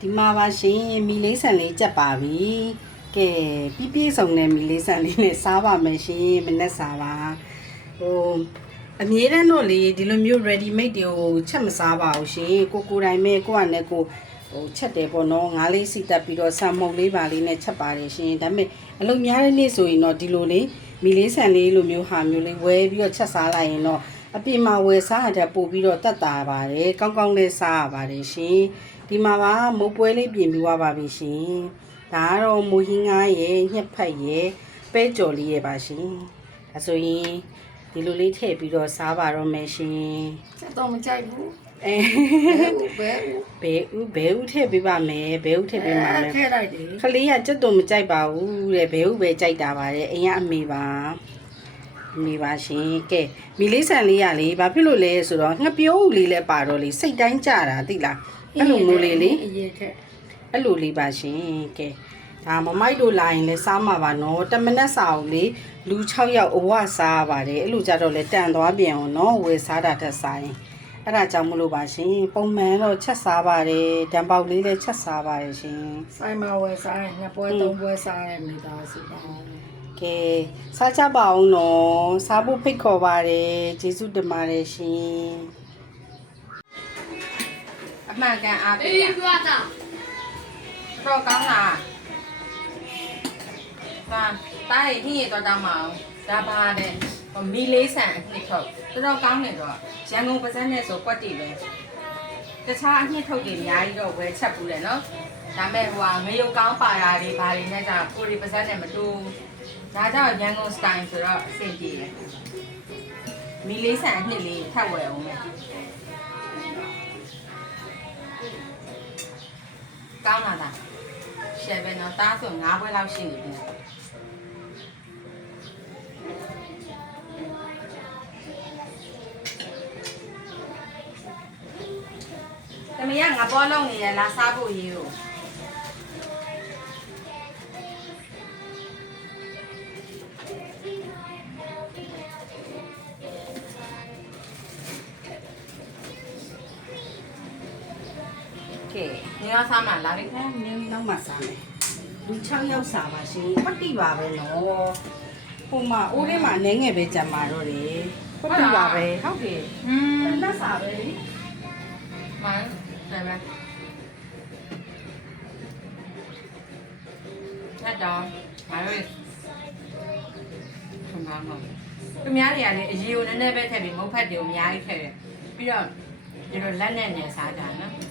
ဒီမှာပါရှင်မီလေးဆန်လေးကြက်ပါပြီကဲပြည့်စုံတဲ့မီလေးဆန်လေးနဲ့စားပါမယ်ရှင်မနဲ့စားပါဟိုအမြဲတမ်းတော့လေဒီလိုမျိုး ready made တွေကိုချက်မစားပါဘူးရှင်ကိုတိုင်းမဲ့ကိုကလည်းကိုဟိုချက်တယ်ပေါ့နော်ငါးလေးစီတက်ပြီးတော့ဆန်မုံလေးပါလေးနဲ့ချက်ပါတယ်ရှင်ဒါပေမဲ့အလုပ်များတဲ့နေ့ဆိုရင်တော့ဒီလိုလေးမီလေးဆန်လေးလိုမျိုးဟာမျိုးလေးဝဲပြီးတော့ချက်စားလိုက်ရင်တော့အပြင်မှာဝယ်စားရတဲ့ပို့ပြီးတော့တက်တာပါတယ်ကောင်းကောင်းလေးစားရပါတယ်ရှင်ဒီမှာပါမိုးပွဲလေးပြင်ပြီးသွားပါပြီရှင်ဒါကတော့မိုးဟင်းငါးရဲ့ညက်ဖက်ရဲ့ပဲကြော်လေးရဲ့ပါရှင်ဒါဆိုရင်ဒီလိုလေးထည့်ပြီးတော့စားပါတော့မယ်ရှင်ချက်တော့မကြိုက်ဘူးဘဲဦးထည့်ပေးပါမယ်ဘဲဦးထည့်ပေးပါမယ်ထည့်လိုက်တယ်ခလေးကကြက်တုံမကြိုက်ပါဘူးတဲ့ဘဲဦးပဲကြိုက်တာပါတယ်အိမ်ကအမေပါနေပါရှင်ကဲမီလေးဆန်လေးရလေဘာဖြစ်လို့လဲဆိုတော့ငှက်ပြုံးလေးလည်းပါတော့လေစိတ်တိုင်းကြတာသိလားအဲ့လိုမျိုးလေးလေအရေးထက်အဲ့လိုလေးပါရှင်ကဲဒါမမိုက်တို့လာရင်လည်းစားမှာပါနော်တမနက်စာကိုလေလူ6ယောက်အဝစားပါတယ်အဲ့လိုကြတော့လေတန်သွားပြန်အောင်နော်ဝယ်စားတာတက်စားရင်အဲ့ဒါကြောင့်မလို့ပါရှင်ပုံမှန်တော့ချက်စားပါတယ်တံပေါက်လေးလည်းချက်စားပါတယ်ရှင်ဆိုင်မှာဝယ်စားရင်နှစ်ပွဲသုံးပွဲစားရမိသားစုပါကဲစားကြပါအောင်နော်စားဖို့ဖိတ်ခေါ်ပါတယ်ကျေးဇူးတင်ပါတယ်ရှင်အမှန်ကန်အားပေးအေးကွာတာတော့ကောင်းလားတားရင်တော့တောင်းမအောင်ဒါပါတဲ့မီလေးဆန်အနှစ်ထုတ်တော့ကောင်းနေတော့ရန်ကုန်ပါစက်နဲ့ဆိုကွက်တီပဲတခြားအနှစ်ထုတ်တွေအများကြီးတော့ဝယ်ချက်ပူတယ်နော်ဒါမဲ့ဟိုငရုတ်ကောင်းပါတာတွေဘာတွေနဲ့ကြာပူရီပါစက်နဲ့မတူဒါကြောင့်ရန်ကုန်စတိုင်ဆိုတော့အဆင်ပြေတယ်မီလေးဆန်အနှစ်လေးထပ်ဝယ်အောင်မယ်ကောင်းလာရှယ်ပဲနော်တားဆို9ဘွဲလောက်ရှိနေပြီတမီးကငါပေါ်လုံးနေရလားစားဖို့ရေးကို你要စားမှာလာပြီနင်းတော့မှစားမယ်လူ6ယောက်စားပါရှင်ပတ်တိပါပဲနော်ဟိုမှာအိုးလေးမှာအနေငယ်ပဲကြံပါတော့လေပတ်တိပါပဲဟုတ်တယ်လက်စားပဲမှန်တယ်ပဲအဲ့တော့ဘာလို့ထုံးမှာသူများတွေကလည်းအရေးကိုနည်းနည်းပဲထည့်ပြီးမုတ်ဖက်တွေကိုအများကြီးထည့်တယ်ပြီးတော့ဒီလိုလက်နဲ့နေစားကြတယ်နော်